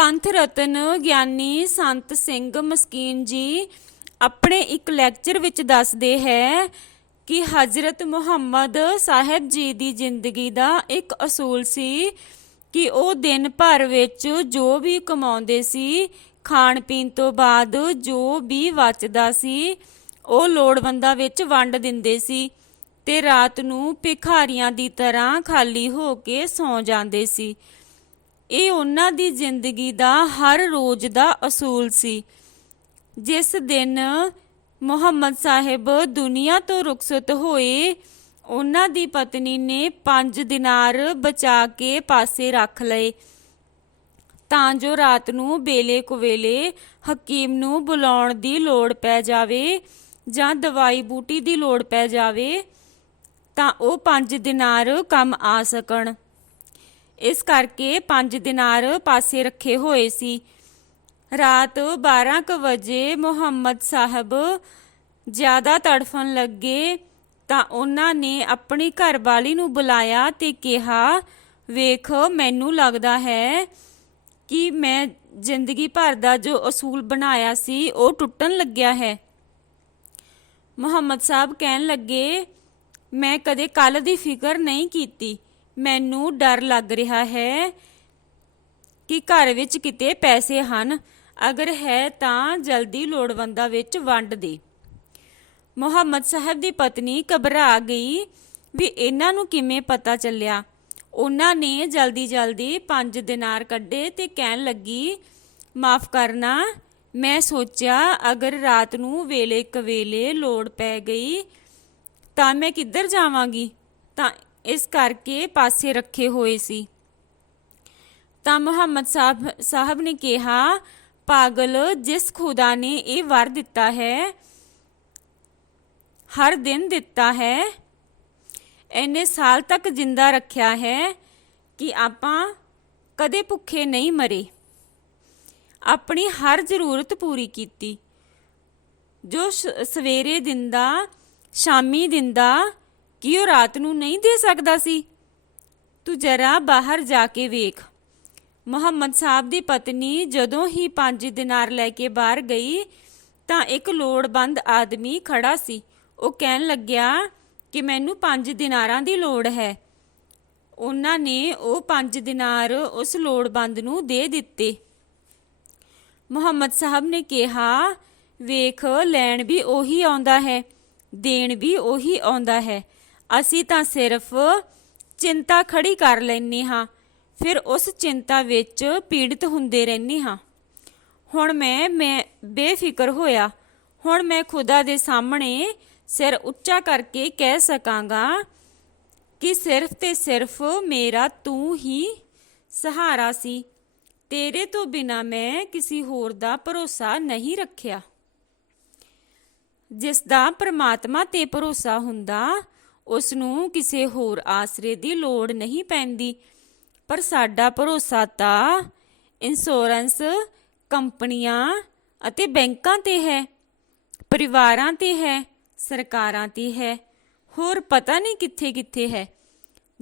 ਪੰਥ ਰਤਨ ਗਿਆਨੀ ਸੰਤ ਸਿੰਘ ਮਸਕੀਨ ਜੀ ਆਪਣੇ ਇੱਕ ਲੈਕਚਰ ਵਿੱਚ ਦੱਸਦੇ ਹੈ ਕਿ ਹਜ਼ਰਤ ਮੁਹੰਮਦ ਸਾਹਿਬ ਜੀ ਦੀ ਜ਼ਿੰਦਗੀ ਦਾ ਇੱਕ ਅਸੂਲ ਸੀ ਕਿ ਉਹ ਦਿਨ ਭਰ ਵਿੱਚ ਜੋ ਵੀ ਕਮਾਉਂਦੇ ਸੀ, ਖਾਣ ਪੀਣ ਤੋਂ ਬਾਅਦ ਜੋ ਵੀ ਬਚਦਾ ਸੀ, ਉਹ ਲੋੜਵੰਦਾਂ ਵਿੱਚ ਵੰਡ ਦਿੰਦੇ ਸੀ ਤੇ ਰਾਤ ਨੂੰ ਭਿਖਾਰੀਆਂ ਦੀ ਤਰ੍ਹਾਂ ਖਾਲੀ ਹੋ ਕੇ ਸੌਂ ਜਾਂਦੇ ਸੀ। ਇਹ ਉਹਨਾਂ ਦੀ ਜ਼ਿੰਦਗੀ ਦਾ ਹਰ ਰੋਜ਼ ਦਾ ਅਸੂਲ ਸੀ। ਜਿਸ ਦਿਨ ਮੁਹੰਮਦ ਸਾਹਿਬ ਦੁਨੀਆ ਤੋਂ ਰੁਖਸਤ ਹੋਏ, ਉਹਨਾਂ ਦੀ ਪਤਨੀ ਨੇ 5 ਦਿਨਾਰ ਬਚਾ ਕੇ ਪਾਸੇ ਰੱਖ ਲਏ। ਤਾਂ ਜੋ ਰਾਤ ਨੂੰ ਬੇਲੇ ਕੁਵੇਲੇ ਹਕੀਮ ਨੂੰ ਬੁਲਾਉਣ ਦੀ ਲੋੜ ਪੈ ਜਾਵੇ ਜਾਂ ਦਵਾਈ ਬੂਟੀ ਦੀ ਲੋੜ ਪੈ ਜਾਵੇ, ਤਾਂ ਉਹ 5 ਦਿਨਾਰ ਕੰਮ ਆ ਸਕਣ। ਇਸ ਕਰਕੇ 5 ਦਿਨਾਰ ਪਾਸੇ ਰੱਖੇ ਹੋਏ ਸੀ। ਰਾਤ 12 ਕੁ ਵਜੇ ਮੁਹੰਮਦ ਸਾਹਿਬ ਜ਼ਿਆਦਾ ਤੜਫਣ ਲੱਗੇ ਤਾਂ ਉਹਨਾਂ ਨੇ ਆਪਣੀ ਘਰਵਾਲੀ ਨੂੰ ਬੁਲਾਇਆ ਤੇ ਕਿਹਾ, ਵੇਖ, ਮੈਨੂੰ ਲੱਗਦਾ ਹੈ ਕਿ ਮੈਂ ਜ਼ਿੰਦਗੀ ਭਰ ਦਾ ਜੋ ਅਸੂਲ ਬਣਾਇਆ ਸੀ, ਉਹ ਟੁੱਟਣ ਲੱਗਿਆ ਹੈ। ਮੁਹੰਮਦ ਸਾਹਿਬ ਕਹਿਣ ਲੱਗੇ, ਮੈਂ ਕਦੇ ਕੱਲ ਦੀ ਫਿਕਰ ਨਹੀਂ ਕੀਤੀ। ਮੈਨੂੰ ਡਰ ਲੱਗ ਰਿਹਾ ਹੈ ਕਿ ਘਰ ਵਿੱਚ ਕਿਤੇ ਪੈਸੇ ਹਨ। ਅਗਰ ਹੈ ਤਾਂ ਜਲਦੀ ਲੋੜਵੰਦਾਂ ਵਿੱਚ ਵੰਡ ਦੇ। ਮੁਹੰਮਦ ਸਾਹਿਬ ਦੀ ਪਤਨੀ ਘਬਰਾ ਗਈ ਵੀ ਇਹਨਾਂ ਨੂੰ ਕਿਵੇਂ ਪਤਾ ਚੱਲਿਆ। ਉਹਨਾਂ ਨੇ ਜਲਦੀ ਜਲਦੀ 5 ਦਿਨਾਰ ਕੱਢੇ ਤੇ ਕਹਿਣ ਲੱਗੀ, ਮਾਫ ਕਰਨਾ, ਮੈਂ ਸੋਚਿਆ ਅਗਰ ਰਾਤ ਨੂੰ ਵੇਲੇ ਕਵੇਲੇ ਲੋੜ ਪੈ ਗਈ ਤਾਂ ਮੈਂ ਕਿੱਧਰ ਜਾਵਾਂਗੀ? ਤਾਂ ਇਸ ਕਰਕੇ ਪਾਸੇ ਰੱਖੇ ਹੋਏ ਸੀ। ਤਾਂ ਮੁਹੰਮਦ ਸਾਹਿਬ ਸਾਹਿਬ ਨੇ ਕਿਹਾ, ਪਾਗਲ, ਜਿਸ ਖੁਦਾ ਨੇ ਇਹ ਵਰ ਦਿੱਤਾ ਹੈ, ਹਰ ਦਿਨ ਦਿੱਤਾ ਹੈ ਇੰਨੇ ਸਾਲ ਤੱਕ ਜਿੰਦਾ ਰੱਖਿਆ ਹੈ ਕਿ ਆਪਾਂ ਕਦੇ ਭੁੱਖੇ ਨਹੀਂ ਮਰੇ। ਆਪਣੀ ਹਰ ਜ਼ਰੂਰਤ ਪੂਰੀ ਕੀਤੀ। ਜੋ ਸ- ਸਵੇਰੇ ਦਿੰਦਾ, ਸ਼ਾਮੀ ਦਿੰਦਾ ਕੀ ਉਹ ਰਾਤ ਨੂੰ ਨਹੀਂ ਦੇ ਸਕਦਾ ਸੀ? ਤੂੰ ਜਰਾ ਬਾਹਰ ਜਾ ਕੇ ਵੇਖ। ਮੁਹੰਮਦ ਸਾਹਿਬ ਦੀ ਪਤਨੀ ਜਦੋਂ ਹੀ 5 ਦਿਨਾਰ ਲੈ ਕੇ ਬਾਹਰ ਗਈ, ਤਾਂ ਇੱਕ ਲੋੜਵੰਦ ਆਦਮੀ ਖੜਾ ਸੀ। ਉਹ ਕਹਿਣ ਲੱਗਿਆ ਕਿ ਮੈਨੂੰ 5 ਦਿਨਾਰਾਂ ਦੀ ਲੋੜ ਹੈ। ਉਹਨਾਂ ਨੇ ਉਹ 5 ਦਿਨਾਰ ਉਸ ਲੋੜਵੰਦ ਨੂੰ ਦੇ ਦਿੱਤੇ। ਮੁਹੰਮਦ ਸਾਹਿਬ ਨੇ ਕਿਹਾ, ਵੇਖ, ਲੈਣ ਵੀ ਉਹੀ ਆਉਂਦਾ ਹੈ, ਦੇਣ ਵੀ ਉਹੀ ਆਉਂਦਾ ਹੈ। ਅਸੀਂ ਤਾਂ ਸਿਰਫ ਚਿੰਤਾ ਖੜੀ ਕਰ ਲੈਨੇ ਹਾਂ, ਫਿਰ ਉਸ ਚਿੰਤਾ ਵਿੱਚ ਪੀੜਿਤ ਹੁੰਦੇ ਰਹਿੰਦੇ ਹਾਂ। ਹੁਣ ਮੈਂ ਮੈਂ ਬੇਫਿਕਰ ਹੋਇਆ, ਹੁਣ ਮੈਂ ਖੁਦਾ ਦੇ ਸਾਹਮਣੇ ਸਿਰ ਉੱਚਾ ਕਰਕੇ ਕਹਿ ਸਕਾਂਗਾ ਕਿ ਸਿਰਫ ਤੇ ਸਿਰਫ ਮੇਰਾ ਤੂੰ ਹੀ ਸਹਾਰਾ ਸੀ। ਤੇਰੇ ਤੋਂ ਬਿਨਾ ਮੈਂ ਕਿਸੇ ਹੋਰ ਦਾ ਭਰੋਸਾ ਨਹੀਂ ਰੱਖਿਆ। ਜਿਸ ਦਾ ਪ੍ਰਮਾਤਮਾ ਤੇ ਭਰੋਸਾ ਹੁੰਦਾ ਉਸ ਨੂੰ ਕਿਸੇ ਹੋਰ ਆਸਰੇ ਦੀ ਲੋੜ ਨਹੀਂ ਪੈਂਦੀ। ਪਰ ਸਾਡਾ ਭਰੋਸਾ ਤਾਂ ਇੰਸ਼ੋਰੈਂਸ ਕੰਪਨੀਆਂ ਅਤੇ ਬੈਂਕਾਂ ਤੇ ਹੈ, ਪਰਿਵਾਰਾਂ ਤੇ ਹੈ, ਸਰਕਾਰਾਂ ਤੇ ਹੈ। ਹੋਰ ਪਤਾ ਨਹੀਂ ਕਿੱਥੇ ਕਿੱਥੇ ਹੈ।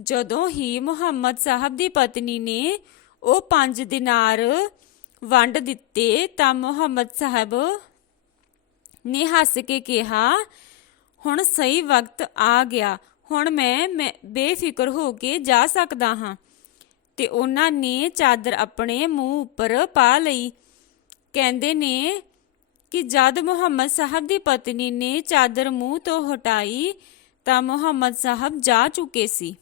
ਜਦੋਂ ਹੀ ਮੁਹੰਮਦ ਸਾਹਿਬ ਦੀ ਪਤਨੀ ਨੇ ਉਹ 5 ਦਿਨਾਰ ਵੰਡ ਦਿੱਤੇ ਤਾਂ ਮੁਹੰਮਦ ਸਾਹਿਬ ਨੇ ਹੱਸ ਕੇ ਕਿਹਾ ਹੁਣ ਸਹੀ ਵਕਤ ਆ ਗਿਆ। ਹੁਣ ਮੈਂ ਮੈਂ ਬੇਫਿਕਰ ਹੋ ਕੇ ਜਾ ਸਕਦਾ ਹਾਂ। ਤੇ ਉਹਨਾਂ ਨੇ ਚਾਦਰ ਆਪਣੇ ਮੂੰਹ ਉੱਪਰ ਪਾ ਲਈ। ਕਹਿੰਦੇ ਨੇ ਕਿ ਜਦ ਮੁਹੰਮਦ ਸਾਹਿਬ ਦੀ ਪਤਨੀ ਨੇ ਚਾਦਰ ਮੂੰਹ ਤੋਂ ਹਟਾਈ, ਤਾਂ ਮੁਹੰਮਦ ਸਾਹਿਬ ਜਾ ਚੁੱਕੇ ਸੀ।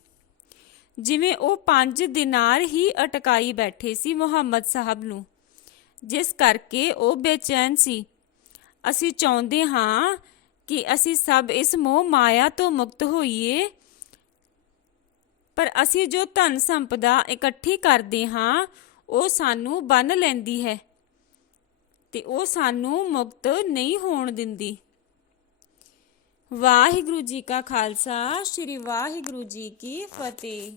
ਜਿਵੇਂ ਉਹ 5 ਦਿਨਾਰ ਹੀ ਅਟਕਾਈ ਬੈਠੇ ਸੀ ਮੁਹੰਮਦ ਸਾਹਿਬ ਨੂੰ। ਜਿਸ ਕਰਕੇ ਉਹ ਬੇਚੈਨ ਸੀ। ਅਸੀਂ ਚਾਹੁੰਦੇ ਹਾਂ ਕਿ ਅਸੀਂ ਸਭ ਇਸ ਮੋਹ ਮਾਇਆ ਤੋਂ ਮੁਕਤ ਹੋਈਏ। ਪਰ ਅਸੀਂ ਜੋ ਧਨ ਸੰਪਦਾ ਇਕੱਠੀ ਕਰਦੇ ਹਾਂ, ਉਹ ਸਾਨੂੰ ਬੰਨ ਲੈਂਦੀ ਹੈ ਤੇ ਉਹ ਸਾਨੂੰ ਮੁਕਤ ਨਹੀਂ ਹੋਣ ਦਿੰਦੀ। ਵਾਹਿਗੁਰੂ ਜੀ ਕਾ ਖਾਲਸਾ, ਸ੍ਰੀ ਵਾਹਿਗੁਰੂ ਜੀ ਕੀ ਫਤਿਹ।